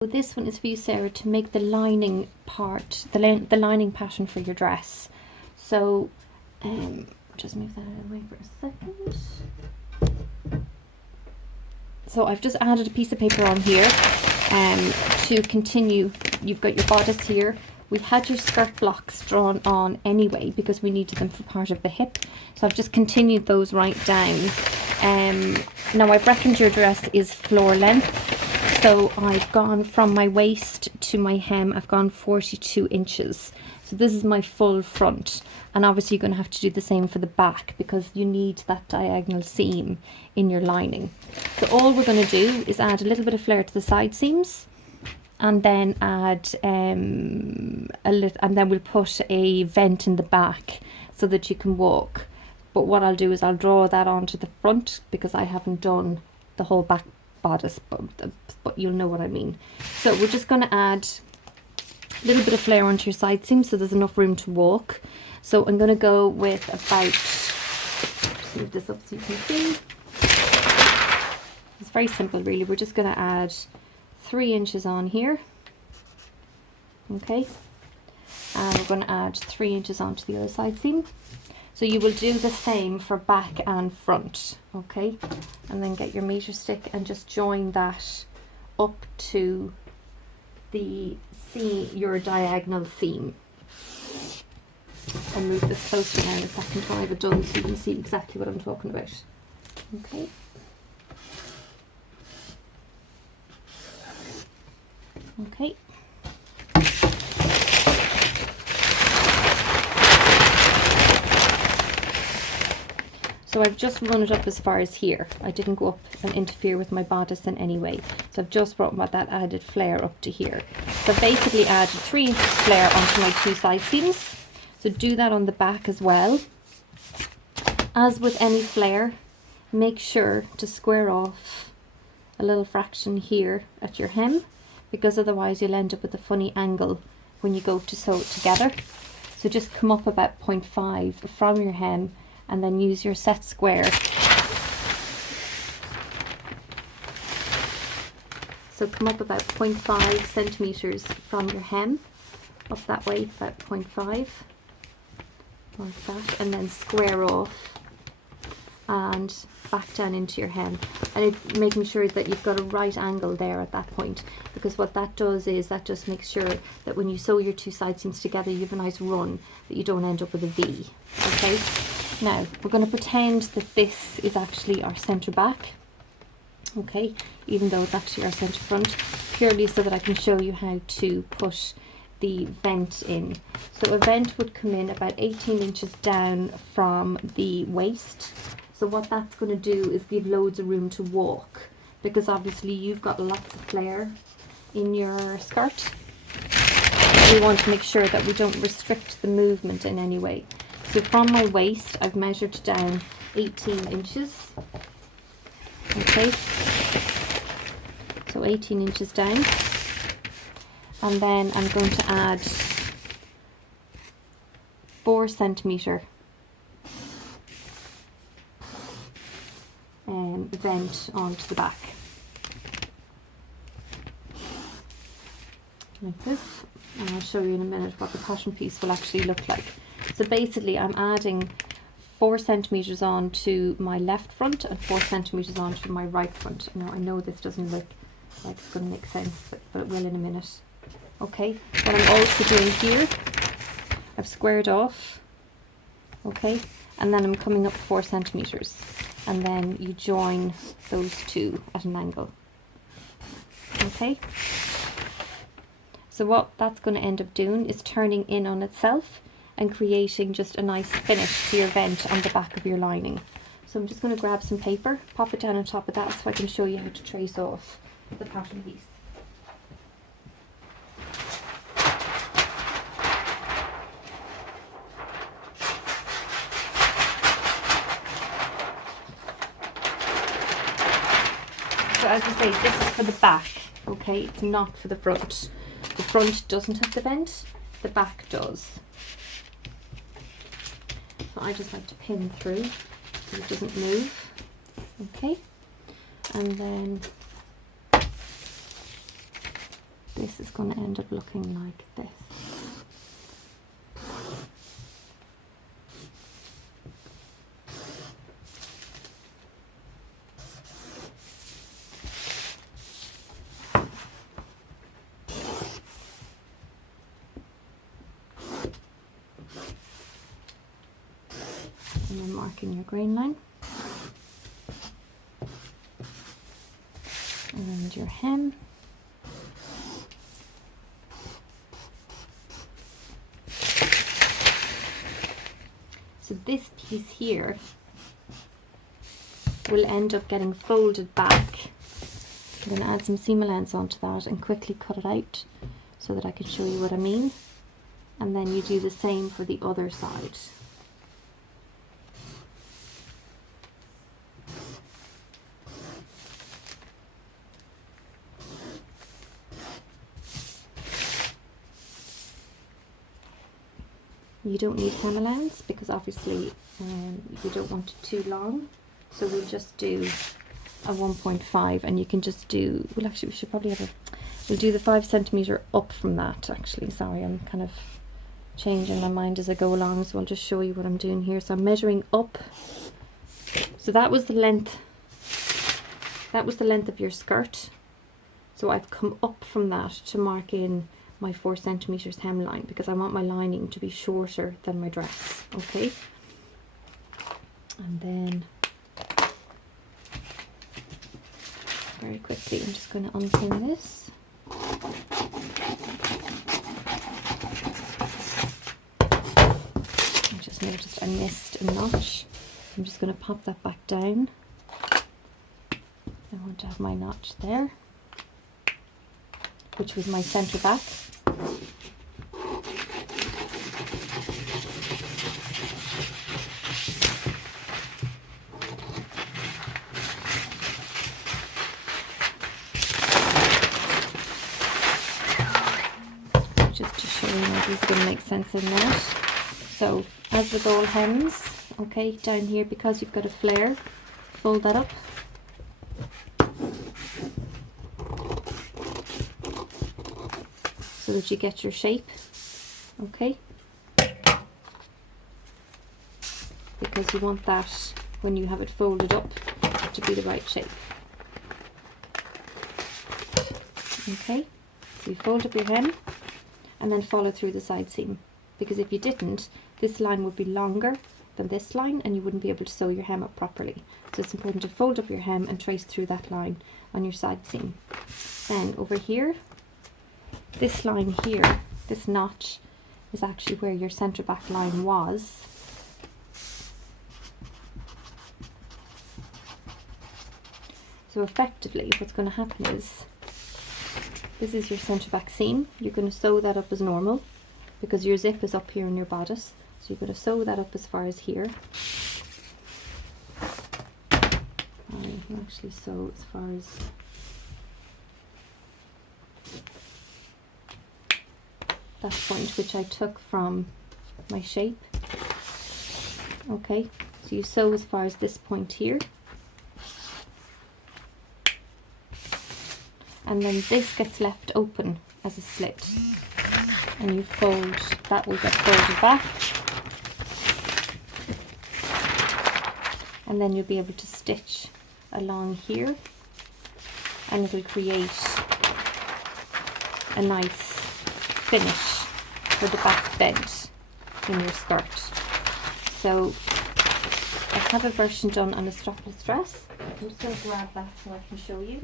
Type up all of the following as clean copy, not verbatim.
This one is for you, Sarah, to make the lining part, the lining pattern for your dress. So just move that out of the way for a second. So I've just added a piece of paper on here to continue. You've got your bodice here. We had your skirt blocks drawn on anyway because we needed them for part of the hip. So I've just continued those right down. Now I've reckoned your dress is floor length. So I've gone from my waist to my hem, I've gone 42 inches. So this is my full front. And obviously you're going to have to do the same for the back because you need that diagonal seam in your lining. So all we're going to do is add a little bit of flare to the side seams, and then add and then we'll put a vent in the back so that you can walk. But what I'll do is I'll draw that onto the front because I haven't done the whole back bodice, but you'll know what I mean. So we're just going to add a little bit of flare onto your side seam so there's enough room to walk. So I'm going to go with about, just move this up so you can see. It's very simple really. We're just going to add 3 inches on here, okay, and we're going to add 3 inches onto the other side seam. So you will do the same for back and front, okay? And then get your meter stick and just join that up to the seam, your diagonal seam. I'll move this closer now in a second when I have it done so you can see exactly what I'm talking about. Okay. Okay. So I've just run it up as far as here. I didn't go up and interfere with my bodice in any way. So I've just brought that added flare up to here. So I've basically added 3 inches flare onto my 2 side seams. So do that on the back as well. As with any flare, make sure to square off a little fraction here at your hem, because otherwise you'll end up with a funny angle when you go to sew it together. So just come up about 0.5 from your hem and then use your set square. So come up about 0.5 centimeters from your hem, up that way about 0.5, like that, and then square off and back down into your hem, and making sure that you've got a right angle there at that point, because what that does is that just makes sure that when you sew your 2 side seams together you have a nice run, that you don't end up with a V. Okay, now we're going to pretend that this is actually our centre back, okay, even though it's actually our centre front, purely so that I can show you how to put the vent in. So a vent would come in about 18 inches down from the waist. So what that's going to do is give loads of room to walk, because obviously you've got lots of flare in your skirt. We want to make sure that we don't restrict the movement in any way. So from my waist I've measured down 18 inches. Okay, so 18 inches down. And then I'm going to add 4 centimetre vent onto the back, like this, and I'll show you in a minute what the pattern piece will actually look like. So basically I'm adding 4 centimetres on to my left front and 4 centimetres on to my right front. Now I know this doesn't look like it's going to make sense, but it will in a minute. Okay, what I'm also doing here, I've squared off, okay, and then I'm coming up 4 centimetres, and then you join those two at an angle. Okay, so what that's going to end up doing is turning in on itself and creating just a nice finish to your vent on the back of your lining. So I'm just going to grab some paper, pop it down on top of that so I can show you how to trace off the pattern piece. So as I say, this is for the back, okay, it's not for the front. The front doesn't have the vent, the back does. So I just like to pin through so it doesn't move, okay, and then this is going to end up looking like this. And then marking your grain line. And your hem. So this piece here will end up getting folded back. I'm going to add some seam allowance onto that and quickly cut it out so that I can show you what I mean. And then you do the same for the other side. You don't need hem allowance because obviously you don't want it too long, so we'll just do a 1.5, and you can just do, well actually we should probably have we'll do the 5 centimeter up from that actually. Sorry, I'm kind of changing my mind as I go along, so I'll just show you what I'm doing here. So I'm measuring up, so that was the length of your skirt, so I've come up from that to mark in my 4 centimeters hemline because I want my lining to be shorter than my dress. Okay, and then very quickly I'm just going to unpin this. I just noticed I missed a notch. I'm just going to pop that back down. I want to have my notch there, which was my centre back. Just to show you how these are going to make sense in that. So as with all hems, okay, down here, because you've got a flare, fold that up. So that you get your shape, okay? Because you want that, when you have it folded up, to be the right shape. Okay, so you fold up your hem and then follow through the side seam, because if you didn't, this line would be longer than this line and you wouldn't be able to sew your hem up properly. So it's important to fold up your hem and trace through that line on your side seam. Then over here, this line here, this notch, is actually where your centre back line was. So effectively what's going to happen is, this is your centre back seam. You're going to sew that up as normal because your zip is up here in your bodice. So you're going to sew that up as far as here. You can actually sew as far as that point, which I took from my shape. Okay, so you sew as far as this point here, and then this gets left open as a slit, and you fold, that will get folded back, and then you'll be able to stitch along here, and it'll create a nice finish for the back bend in your skirt. So I have a version done on a strapless dress. I'm just going to grab that so I can show you.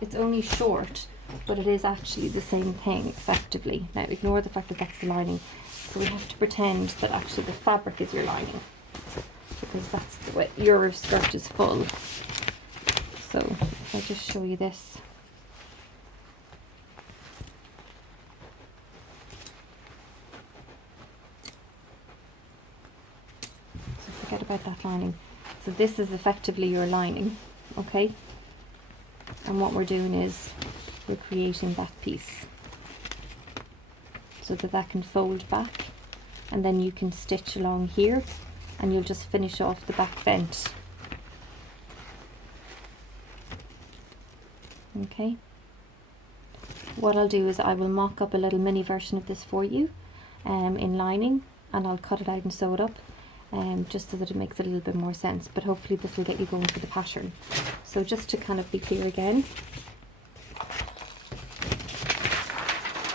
It's only short, but it is actually the same thing effectively. Now ignore the fact that that's the lining. So we have to pretend that actually the fabric is your lining, because that's the way your skirt is full. So if I just show you this. So forget about that lining. So this is effectively your lining, okay? And what we're doing is we're creating that piece so that that can fold back, and then you can stitch along here and you'll just finish off the back vent. Okay. What I'll do is I will mock up a little mini version of this for you in lining, and I'll cut it out and sew it up just so that it makes a little bit more sense, but hopefully this will get you going for the pattern. So just to kind of be clear again,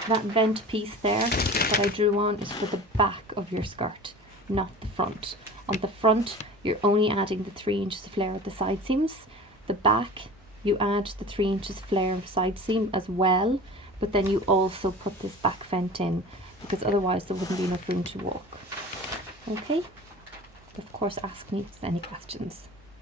that vent piece there that I drew on is for the back of your skirt, not the front. On the front, you're only adding the 3 inches of flare at the side seams. The back, you add the 3 inches flare of side seam as well, but then you also put this back vent in, because otherwise there wouldn't be enough room to walk. Okay? Of course, ask me if there's any questions.